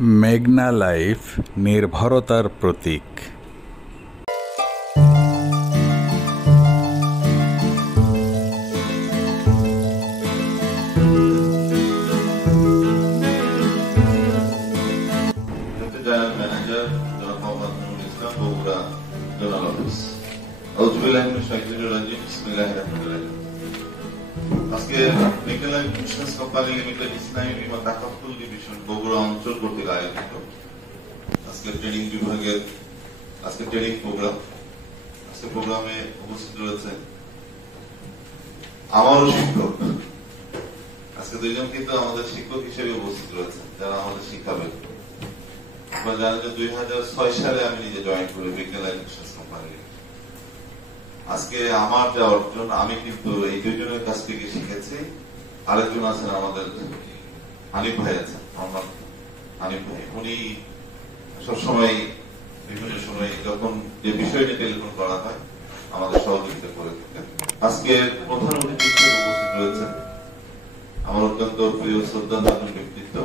মেঘনা লাইফ নির্ভরতার প্রতীক। আজকে মেঘনা লাইফ ইন্স্যুরেন্স কোম্পানি লিমিটেড ইসলামী বীমা তাকাফুল ডিভিশন বগুড়া অঞ্চল কর্তৃক আয়োজিত আজকে ট্রেনিং বিভাগের আজকে ট্রেনিং প্রোগ্রাম। আজকে প্রোগ্রামে উপস্থিত রয়েছেন আমারও শিক্ষক। আজকে দুইজন কিন্তু আমাদের শিক্ষক হিসেবে উপস্থিত রয়েছেন, যারা আমাদের শিখাবেন। আপনারা জানেন যে 2006 সালে আমি নিজে জয়েন করি মেঘনা লাইফ ইন্স্যুরেন্স কোম্পানি। আজকে আমার যা অর্জন, আমি কিন্তু এই দুইজনের কাছ থেকে শিখেছি। আরেকজন আছেন আমাদের হানিফ ভাই আছেন, মোহাম্মদ হানিফ ভাই। উনি সবসময় বিভিন্ন সময় যখন যে বিষয় নিয়ে টেলিফোন করা হয় আমাদের সহযোগিতা করে থাকেন। আজকে প্রধান অতিথি হিসেবে উপস্থিত রয়েছেন আমার অত্যন্ত প্রিয় শ্রদ্ধাভাজন ব্যক্তিত্ব,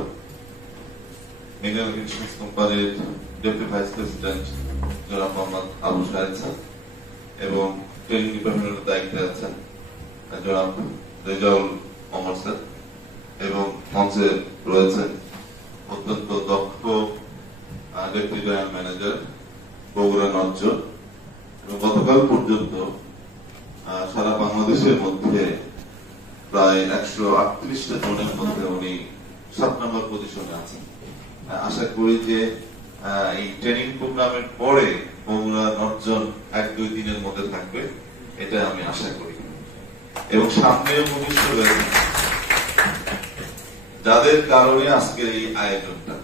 মেঘনা লাইফ ইন্স্যুরেন্স কোম্পানির ডেপুটি ভাইস প্রেসিডেন্ট জনাব মোহাম্মদ আবু সাহেদ স্যার, এবং ট্রেনিং ডিপার্টমেন্টের দায়িত্বে আছেন জনাব রেজাউল ওমর স্যার, এবং মঞ্চে রয়েছেন অত্যন্ত দক্ষ ডেপুটি জেনারেল ম্যানেজার বগুড়া নজর। এবং গতকাল পর্যন্ত সারা বাংলাদেশের মধ্যে প্রায় 138টা জনের মধ্যে উনি 7 নম্বর পজিশনে আছেন। আশা করি যে এই ট্রেনিং প্রোগ্রামের পরে বগুড়া নর্জন 1-2 দিনের মধ্যে থাকবে, এটা আমি আশা করি। এবং সামনেও ভবিষ্যতে যাদের কারণে আজকের এই আয়োজনটা,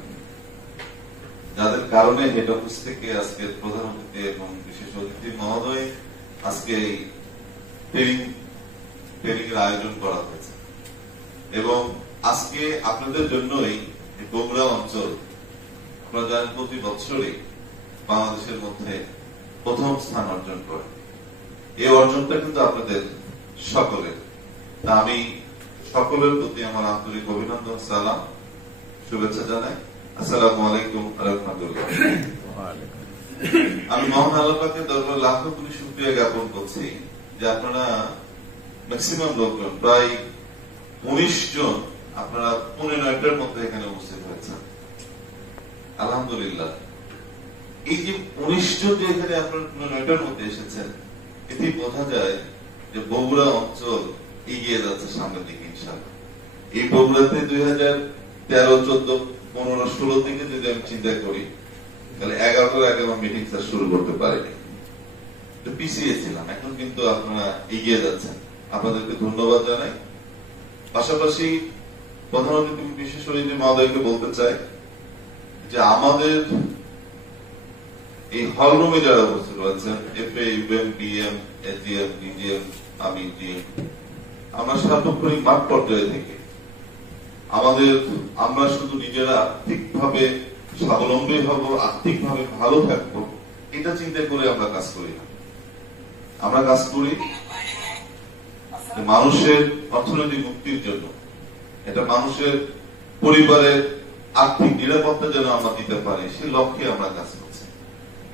যাদের কারণে হেড অফিস থেকে আজকের প্রধান অতিথি এবং বিশেষ অতিথি মহোদয় আজকে এই ট্রেনিং এর আয়োজন করা হয়েছে। এবং আজকে আপনাদের জন্যই বগুড়া অঞ্চল, আপনারা জানেন প্রতি বছরই বাংলাদেশের মধ্যে প্রথম স্থান অর্জন করে। এই অর্জনটা কিন্তু আপনাদের সকলের। তা আমি সকলের প্রতি আমার আন্তরিক অভিনন্দন, সালাম, শুভেচ্ছা জানাই। আসসালামু আলাইকুম ওয়া রাহমাতুল্লাহ। আমি মহান আল্লাহ পাকের দরবারে লাখো কোটি শুকরিয়া জ্ঞাপন করছি যে আপনারা ম্যাক্সিমাম লোকজন, প্রায় 19 জন, আপনারা 15টার মধ্যে এখানে উপস্থিত হয়েছেন। আলহামদুলিল্লাহ। এই যে 19 জন যে এখানে আপনারা 15টার মধ্যে এসেছেন, এতে বোঝা যায় যে বগুড়া অঞ্চল এগিয়ে যাচ্ছে সামনের দিকে ইনশাআল্লাহ। এই বগুড়াতে 2013, 14, 15, 16 থেকে যদি আমি চিন্তা করি, তাহলে 11টার আগে আমার মিটিং শুরু করতে পারিনি, পিছিয়ে ছিলাম। এখন কিন্তু আপনারা এগিয়ে যাচ্ছেন, আপনাদেরকে ধন্যবাদ জানাই। পাশাপাশি প্রধান অতিথি বিশেষ অতিথি মহোদয়কে বলতে চাই যে আমাদের এই হলরুমে যারা উপস্থিত রয়েছেন, FA, UM, BM, AGM, DGM, আমি জিএম, আমরা সার্বক্ষণিক মাঠ পর্যায়ে থেকে আমরা শুধু নিজেরা আর্থিকভাবে স্বাবলম্বী হব, আর্থিকভাবে ভালো থাকবো, এটা চিন্তা করে আমরা কাজ করি না। আমরা কাজ করি মানুষের অর্থনৈতিক মুক্তির জন্য, এটা মানুষের পরিবারের আর্থিক নিরাপত্তা যেন আমরা দিতে পারি, সে লক্ষ্যে আমরা কাজ করছি।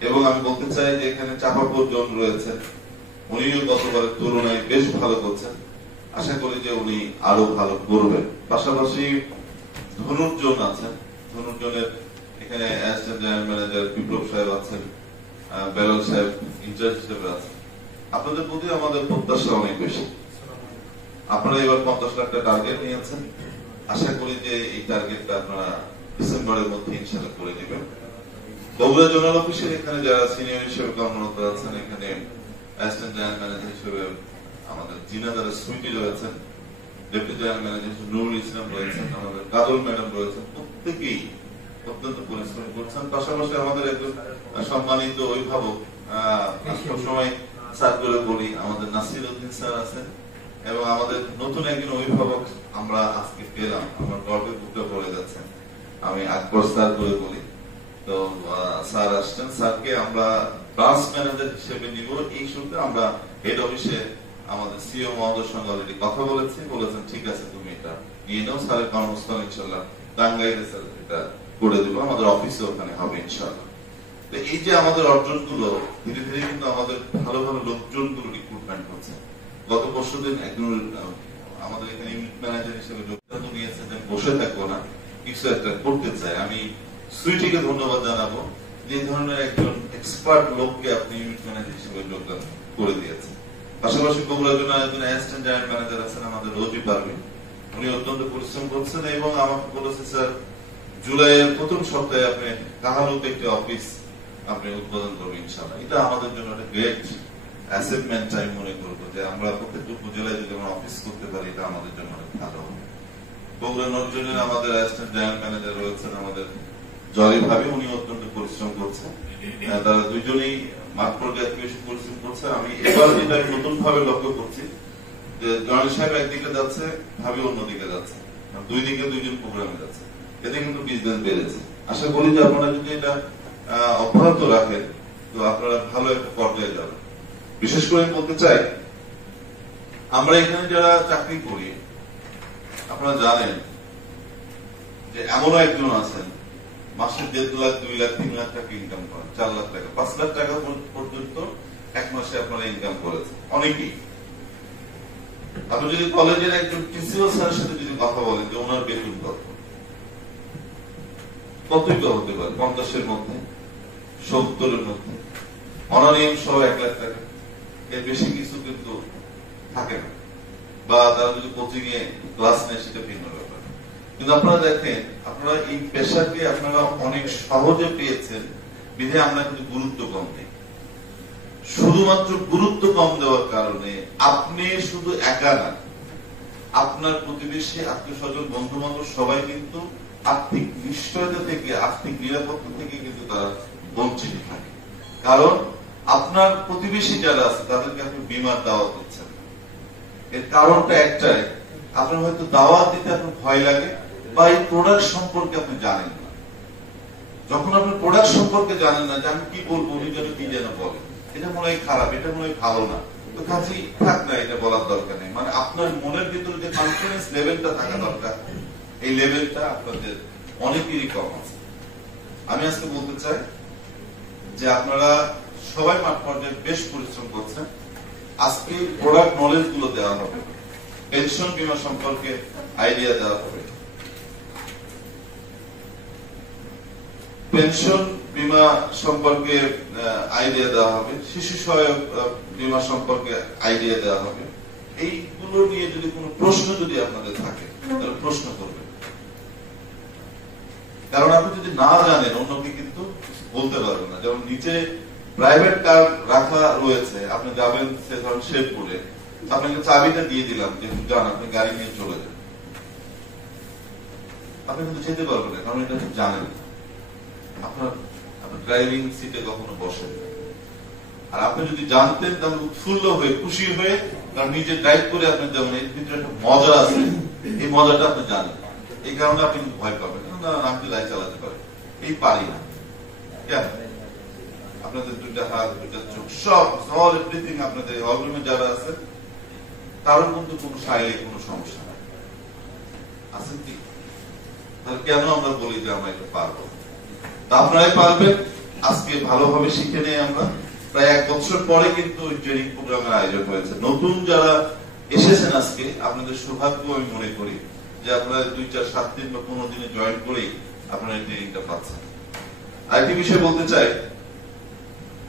এবং আমি বলতে চাই যে এখানে চাপাপুর জন রয়েছেন, উনিও গতবারের তুলনায় বেশ ভালো করছেন। আশা করি যে উনি আরো ভালো করবেন। পাশাপাশি ধনুর্জন আছেন, ধনুর্জনের এখানে অ্যাসিস্ট্যান্ট জেনারেল ম্যানেজার বিপ্লব সাহেব আছেন, বেলাল সাহেব ইনচার্জ হিসেবে আছেন। আপনাদের প্রতি আমাদের প্রত্যাশা অনেক বেশি। আপনারা এবার 50 লাখ টাকা টার্গেট নিয়েছেন। আশা করি যে এই টার্গেটটা আপনারা ডিসেম্বরের মধ্যে ইনশাআল্লাহ করে দিবেন। বগুড়া জোনাল অফিসের এখানে যারা সিনিয়র হিসেবে কর্মরত আছেন, এখানে অ্যাসিস্ট্যান্ট জেনারেল ম্যানেজার হিসেবে আমাদের জিনাদারা সুইটি রয়েছেন, deputy general manager Nurul Islam রয়েছেন, আমাদের কাজল ম্যাডাম রয়েছেন। প্রত্যেকেই অত্যন্ত পরিশ্রম করছেন। পাশাপাশি আমাদের একজন সম্মানিত অভিভাবক, সবসময় স্যার করে বলি, আমাদের নাসির উদ্দিন স্যার আছেন, এবং আমাদের নতুন একজন অভিভাবক আমরা আজকে পেলাম, আমার গর্বে বুকে পড়ে যাচ্ছেন, আমি আকবর স্যার করে বলি। তো স্যার আসছেন, স্যারকে আমরা ব্রাঞ্চ ম্যানেজার হিসেবে নিব। এই সূত্রে আমরা হেড অফিসে আমাদের সিও মহোদয়ের সঙ্গে অলরেডি কথা বলেছেন ঠিক আছে তুমি এটা নিয়ে নাও। স্যারের কর্মস্থল ইনশাআল্লাহ টাঙ্গাইলে স্যার এটা করে দেবো, আমাদের অফিসে ওখানে হবে ইনশাআল্লাহ। তো এই যে আমাদের অর্জনগুলো ধীরে ধীরে কিন্তু আমাদের ভালো ভালো লোকজনগুলো রিক্রুটমেন্ট হচ্ছে। গত পরশুদিন একজন আমাদের এখানে ইউনিট ম্যানেজার হিসেবে যোগদান নিয়েছে যে বসে থাকবো না, কিছু একটা করতে চাই। আমি সুইটিকে ধন্যবাদ জানাবো যে ধরনের একজন এক্সপার্ট লোককে আপনি ইউনিট ম্যানেজার হিসেবে যোগদান করে দিয়েছেন। পাশাপাশি বগুড়ার জন্য একজন অ্যাসিস্ট্যান্ট জেনারেল ম্যানেজার আছেন আমাদের রোজি পারভিন, উনি অত্যন্ত পরিশ্রম করছেন এবং আমাকে বলেছে স্যার জুলাইয়ের প্রথম সপ্তাহে আপনি কাহালুতে একটি অফিস আপনি উদ্বোধন করবেন ইনশাআল্লাহ। এটা আমাদের জন্য একটা গ্রেট অ্যাচিভমেন্ট আমি মনে করবো যে আমরা প্রত্যেকটা উপজেলায় যদি আমরা অফিস করতে পারি এটা আমাদের জন্য অনেক ভালো হবে। বগুড়া নজরুলের আমাদের অ্যাসিস্ট্যান্ট জেনারেল ম্যানেজার রয়েছেন আমাদের জলি ভাবি, উনি অত্যন্ত পরিশ্রম করছেন। তারা দুইজনেই মাঠ পর্যায়ে বেশি পরিশ্রম করছে। আমি এবার যেটা নতুন ভাবে লক্ষ্য করছি যে জনি সাহেব একদিকে যাচ্ছে, ভাবি অন্যদিকে যাচ্ছে, দুই দিকে দুইজন প্রোগ্রামে যাচ্ছে, এতে কিন্তু বিজনেস বেড়েছে। আশা করি যে আপনারা যদি এটা অব্যাহত রাখেন তো আপনারা ভালো একটা পর্যায়ে যাবেন। বিশেষ করে বলতে চাই আমরা এখানে যারা চাকরি করি আপনারা জানেন যে এমনও একজন আছেন মাসে 1.5 লাখ 2 লাখ 3 লাখ টাকা ইনকাম করেন, 4 লাখ টাকা 5 লাখ টাকা পর্যন্ত এক মাসে আপনারা ইনকাম করেছেন অনেকেই। আপনি যদি কলেজের একজন প্রিন্সিপাল স্যারের সাথে যদি কথা বলেন যে ওনার বেতন কতই তো হতে পারে, 50-এর মধ্যে 70-এর মধ্যে, অনারিয়াম সহ 1 লাখ টাকা, এর বেশি কিছু কিন্তু থাকে না। বা তারা যদি কোচিং এ ক্লাস নেয় সেটা ভিন্ন ব্যাপার। কিন্তু আপনারা দেখেন আপনারা এই পেশাকে আপনারা অনেক সহজে পেয়েছেন বিধে আমরা কিন্তু গুরুত্ব কম দিই। শুধুমাত্র গুরুত্ব কম দেওয়ার কারণে আপনি শুধু একা না, আপনার প্রতিবেশী আত্মীয় স্বজন বন্ধু বান্ধব সবাই কিন্তু আর্থিক নিশ্চয়তা থেকে আর্থিক নিরাপত্তা থেকে কিন্তু তারা বঞ্চিত থাকে। কারণ আপনার প্রতিবেশী যারা আছে তাদেরকে আপনি বীমার দাওয়াত দিচ্ছেন। এর কারণটা একটাই, আপনার হয়তো দাওয়াত দিতে আপনার ভয় লাগে বা এই প্রোডাক্ট সম্পর্কে আপনি জানেন না। যখন আপনি প্রোডাক্ট সম্পর্কে জানেন না যে আমি কি বলবো, উনি যেন কি যেন বলে, এটা মনে হয় খারাপ, এটা মনে হয় ভালো না, তো কাজেই থাক না, এটা বলার দরকার নেই। মানে আপনার মনের ভিতরে যে কনফিডেন্স লেভেলটা থাকা দরকার, এই লেভেলটা আপনাদের অনেকেরই কম আছে। আমি আজকে বলতে চাই যে আপনারা সবাই মাঠ পর্যায়ে বেশ পরিশ্রম করছেন। আজকে প্রোডাক্ট নলেজ গুলো দেওয়া হবে, পেনশন বীমা সম্পর্কে আইডিয়া দেওয়া হবে, পেনশন বীমা সম্পর্কে আইডিয়া দেওয়া হবে, শিশু সহায়ক বীমা সম্পর্কে আইডিয়া দেওয়া হবে। এইগুলো নিয়ে যদি কোনো প্রশ্ন যদি আপনাদের থাকে তাহলে প্রশ্ন করবেন, কারণ আপনি যদি না জানেন অন্যকে কিন্তু বলতে পারবেন না। যেমন নিচে প্রাইভেট কার রাখা রয়েছে, আপনি যাবেন সে ধরেন শেরপুরে, আপনাকে চাবিটা দিয়ে দিলাম যে যান আপনি গাড়ি নিয়ে চলে যান, আপনি কিন্তু যেতে পারবেন না, কারণ এটা জানেন আপনার ড্রাইভিং সিটে কখনো বসেন। আর আপনি যদি জানতেন তাহলে উৎফুল্ল হয়ে খুশি হয়ে কারণ নিজে ড্রাইভ করে আপনি যেমন এর ভিতরে একটা মজা আছে, এই মজাটা আপনি জানেন, এই কারণে আপনি ভয় পাবেন না, আমি গাড়ি চালাতে পারি, এই পারি না কেন? আপনাদের দুইটা হাত দুইটা চোখ সব অল এভরিথিং আপনাদের হলরুমে যারা আছে কারোর কিন্তু কোনো শারীরিক কোনো সমস্যা নাই, আছেন কি? তাহলে কেন আমরা বলি যে আমরা এটা পারবো? আপনারাই পারবেন। আজকে ভালোভাবে শিখে নেই আমরা। প্রায় 1 বছর পরে কিন্তু ট্রেনিং প্রোগ্রামের আয়োজন হয়েছে। নতুন যারা এসেছেন আজকে আপনাদের সৌভাগ্য আমি মনে করি যে আপনারা 2, 4, 7 দিন বা 15 দিনে জয়েন করেই আপনারা এই ট্রেনিংটা পাচ্ছেন। আরেকটি বিষয় বলতে চাই,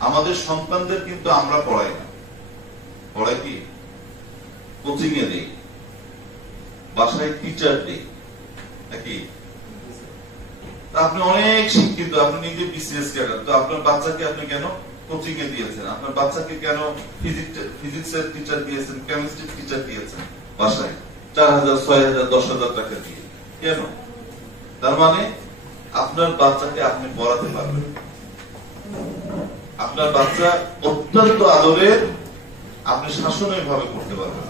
আমাদের সন্তানদের কিন্তু আমরা পড়াই না, পড়াই কি কোচিং এ দেই, বাসায় টিচার দেই নাকি? আপনি অনেক শিক্ষিত, আপনি নিজে বিসিএস ক্যাডার, তো আপনার বাচ্চাকে আপনি কেন কোচিং এ দিয়েছেন? আপনার বাচ্চাকে কেন ফিজিক্সের টিচার দিয়েছেন, কেমিস্ট্রির টিচার দিয়েছেন বাসায় 4,000, 6,000, 10,000 টাকা দিয়ে? কেন? তার মানে আপনার বাচ্চাকে আপনি পড়াতে পারবেন। আপনার বাচ্চা অত্যন্ত আদরের, আপনি শাসনের ভাবে করতে পারবেন,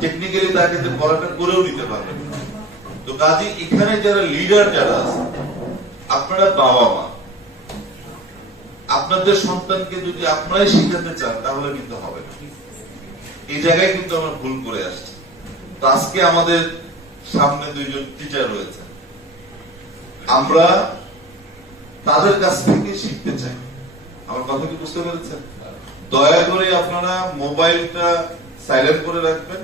টেকনিক্যালি তাকে পড়াটা করেও দিতে পারবেন। তো কাজে এখানে যারা লিডার যারা আছে, আপনারা বাবা মা, আপনাদের সন্তানকে যদি আপনারাই শিখাতে চান তাহলে কিন্তু হবে না। এই জায়গায় কিন্তু আমরা ভুল করে আসছি। তো আজকে আমাদের সামনে 2জন টিচার রয়েছে, আমরা তাদের কাছ থেকে শিখতে চাই। আমার কথা কি বুঝতে পেরেছেন? দয়া করে আপনারা মোবাইলটা সাইলেন্ট করে রাখবেন।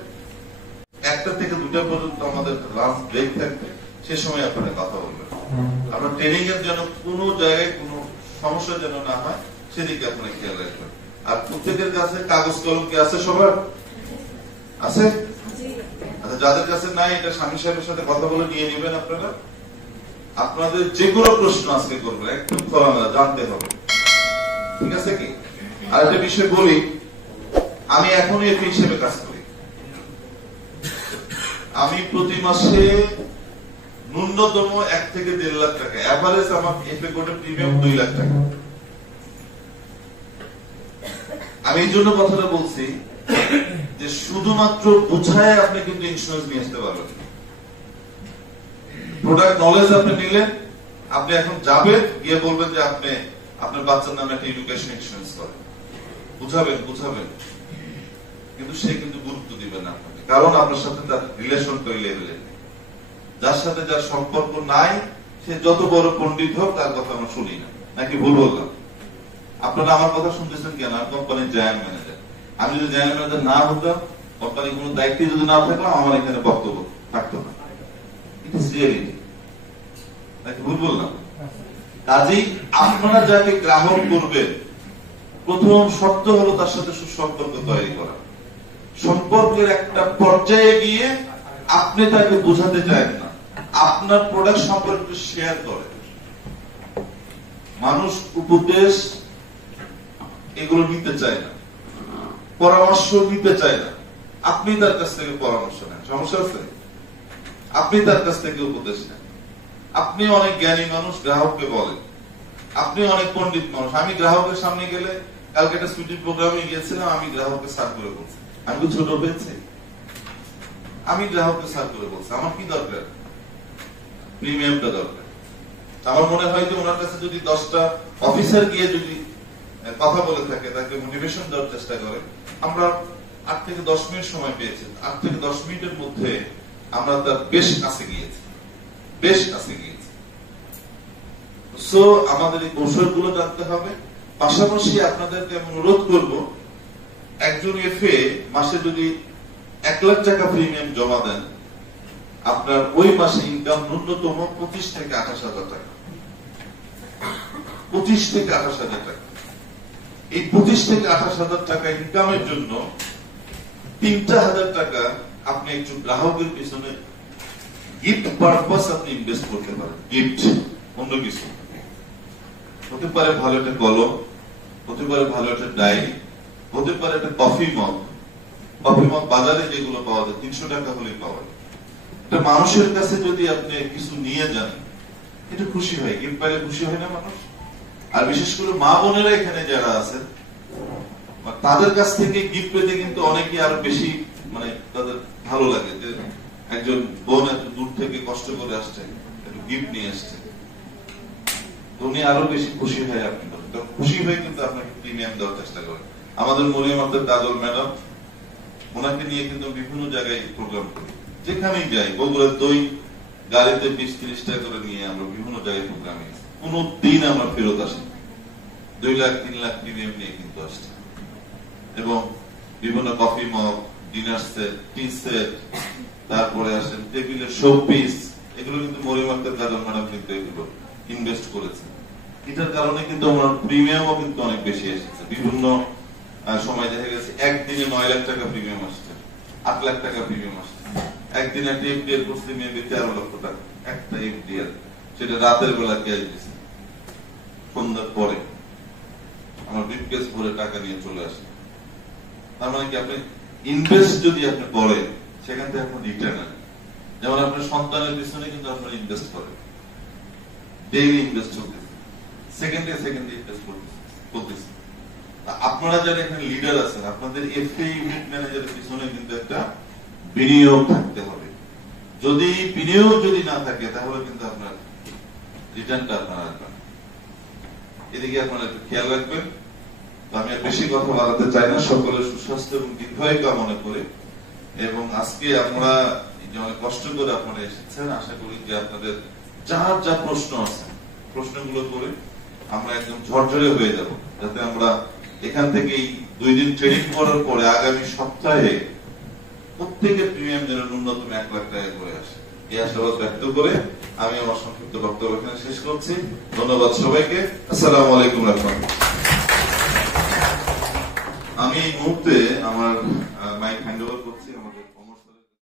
1টা থেকে 2টা পর্যন্ত আমাদের লাঞ্চ ব্রেক থাকবে, সে সময় আপনারা কথা বলবেন। আমরা ট্রেনিং এর জন্য কোনো জায়গায় কোনো সমস্যা যেন না হয় সেদিকে আপনারা খেয়াল রাখবেন। আর প্রত্যেকের কাছে কাগজ কলম কি আছে? সবার আছে? আচ্ছা, যাদের কাছে নাই এটা স্বামী সাহেবের সাথে কথা বলে নিয়ে নেবেন। আপনারা আপনাদের যে কোনো প্রশ্ন আজকে করবেন, একদম খোলামেলা জানতে হবে, ঠিক আছে কি? আর একটা বিষয় বলি, আমি এখনই এফএ হিসেবে কাজ করি। আমি প্রতি মাসে ন্যূনতম 1 থেকে 1.5 লাখ টাকা, এভারেজ আমার এফএ কোডের প্রিমিয়াম 2 লাখ টাকা। আমি এই জন্য কথাটা বলছি যে শুধুমাত্র বুঝায় আপনি কিন্তু ইন্স্যুরেন্স নিয়ে আসতে পারবেন। প্রোডাক্ট নলেজ আপনি নিলেন, আপনি এখন যাবেন, গিয়ে বলবেন যে আপনি আপনার বাচ্চার নামে একটা এডুকেশন ইন্স্যুরেন্স করেন, বুঝাবেন, কিন্তু সে কিন্তু গুরুত্ব দিবে না আপনাকে, কারণ আপনার সাথে তার রিলেশন তৈরি লেভেলে। যার সাথে যার সম্পর্ক নাই, সে যত বড় পণ্ডিত হোক তার কথা আমরা শুনি না। নাকি ভুল বললাম? আপনারা আমার কথা শুনতেছেন কেন? আমি কোম্পানির জেনারেল ম্যানেজার। আমি যদি জেনারেল ম্যানেজার না হতাম, কোম্পানির কোনো দায়িত্বে যদি না থাকলাম, আমার এখানে বক্তব্য থাকতো না। It is reality. নাকি ভুল বললাম? কাজেই আপনারা যাকে গ্রাহক করবেন, প্রথম শর্ত হলো তার সাথে সুসম্পর্ক তৈরি করা। সম্পর্কের একটা পর্যায়ে গিয়ে আপনি তাকে বোঝাতে চান না, আপনার প্রোডাক্ট সম্পর্কে শেয়ার করেন। মানুষ উপদেশ এগুলো নিতে চায় না, পরামর্শ নিতে চায় না। আপনি তার কাছ থেকে পরামর্শ নেন, সমস্যা আছে? আপনি তার কাছ থেকে উপদেশ নেন। আপনি অনেক জ্ঞানী মানুষ, গ্রাহককে বলেন। আপনি অনেক পণ্ডিত মানুষ। আমি গ্রাহকের সামনে গেলে, কালকে একটা সুইটি প্রোগ্রামে গিয়েছিলাম, আমি গ্রাহককে সার করে বলছি। আমি তো ছোট হয়েছি, আমি গ্রাহককে সার করে বলছি। আমার কি দরকার? প্রিমিয়ামটা দরকার। আমার মনে হয় যে ওনার কাছে যদি 10টা অফিসার গিয়ে যদি কথা বলে থাকে, তাকে মোটিভেশন দেওয়ার চেষ্টা করে, আমরা 8 থেকে 10 মিনিট সময় পেয়েছি। 8 থেকে 10 মিনিটের মধ্যে আমরা তার বেশ কাছে গিয়েছি। সো আমাদের এই কৌশলগুলো জানতে হবে। পাশাপাশি আপনাদেরকে আমি অনুরোধ করব, একজন এফএ মাসে যদি 1 লাখ টাকা প্রিমিয়াম জমা দেন, আপনার ওই মাসে ইনকাম ন্যূনতম 25 থেকে 28,000 টাকা। 25 থেকে 28,000 টাকা। এই 25 থেকে 28,000 টাকা ইনকামের জন্য 3,000 টাকা আপনি একজন গ্রাহকের পিছনে গিফট পারপাস আপনি ইনভেস্ট করতে পারেন। গিফট, অন্য কিছু হতে পারে, ভালো একটা কলম হতে পারে, ভালো একটা ডায়েরি হতে পারে, একটা কফি মগ বাজারে যেগুলো পাওয়া যায় 300 টাকা হলেই পাওয়া যায়। একটা মানুষের কাছে যদি আপনি কিছু নিয়ে যান, এটা খুশি হয়, গিফট পাইলে খুশি হয় না মানুষ? আর বিশেষ করে মা বোনেরা এখানে যারা আছেন, তাদের কাছ থেকে গিফট পেতে কিন্তু অনেকে আরো বেশি, মানে তাদের ভালো লাগে যে একজন বোন এত দূর থেকে কষ্ট করে আসছে, একটু গিফট নিয়ে আসছে, উনি আরো বেশি খুশি হয়। আপনি খুশি হয়ে কিন্তু আপনাকে প্রিমিয়াম দেওয়ার চেষ্টা করেন। আমাদের মরিয়ম আক্তার কাজল ম্যাডাম, ওনাকে নিয়ে কিন্তু বিভিন্ন জায়গায় প্রোগ্রাম করি, যেখানেই যাই, বগুড়ার দই গাড়িতে 20-30 টাকা করে নিয়ে আমরা বিভিন্ন জায়গায় প্রোগ্রামে, কোন দিন আমরা ফেরত আসি 2 লাখ 3 লাখ প্রিমিয়াম নিয়ে কিন্তু আসছে। এবং বিভিন্ন কফি মগ, ডিনার সেট, টি সেট, তারপরে আসেন টেবিলের শো পিস, এগুলো কিন্তু মরিয়ম আক্তার কাজল ম্যাডাম কিন্তু এগুলো ইনভেস্ট করেছে। এটার কারণে কিন্তু আমার প্রিমিয়ামও কিন্তু অনেক বেশি এসেছে। বিভিন্ন সময় দেখা গেছে একদিনে 9 লাখ টাকা প্রিমিয়াম আসছে, 8 লাখ টাকা প্রিমিয়াম আসছে। একদিনে একটা এফডিআর করছে মেবি 13 লক্ষ টাকা, একটা এফডিআর, সেটা রাতের বেলা ক্যাশ দিচ্ছে, সন্ধ্যার পরে আমার ব্রিফকেস ভরে টাকা নিয়ে চলে আসে। তার মানে কি, আপনি ইনভেস্ট যদি আপনি করেন, সেখান থেকে আপনার রিটার্ন আসে। যেমন আপনার সন্তানের পিছনে কিন্তু আপনার ইনভেস্ট করেন, ডেইলি ইনভেস্ট চলতেছে, সেকেন্ডে ইনভেস্ট করতেছে। আপনারা যারা এখানে লিডার আছেন, আপনাদের এফএ ইউনিট ম্যানেজারের পিছনে কিন্তু একটা বিনিয়োগ থাকতে হবে। যদি বিনিয়োগ যদি না থাকে, তাহলে কিন্তু আপনার রিটার্নটা আপনারা রাখবেন। এদিকে আপনারা একটু খেয়াল রাখবেন। আমি আর বেশি কথা বাড়াতে চাই না। সকলের সুস্বাস্থ্য এবং দীর্ঘায়ু কামনা করে, এবং আজকে আমরা অনেক কষ্ট করে আপনারা এসেছেন, আশা করি যে আপনাদের যার যা প্রশ্ন আছে প্রশ্নগুলো করে আমরা একদম ঝরঝরে হয়ে যাব, যাতে আমরা এখান থেকেই 2 দিন ট্রেনিং করার পরে আগামী সপ্তাহে প্রত্যেকের প্রিমিয়াম যেন ন্যূনতম 1 লাখ টাকা করে আসে। এই আশাবাদ ব্যক্ত করে আমি আমার সংক্ষিপ্ত বক্তব্য এখানে শেষ করছি। ধন্যবাদ সবাইকে। আসসালামু আলাইকুম। আমি এই মুহূর্তে আমার মাইক হ্যান্ড ওভার করছি আমাদের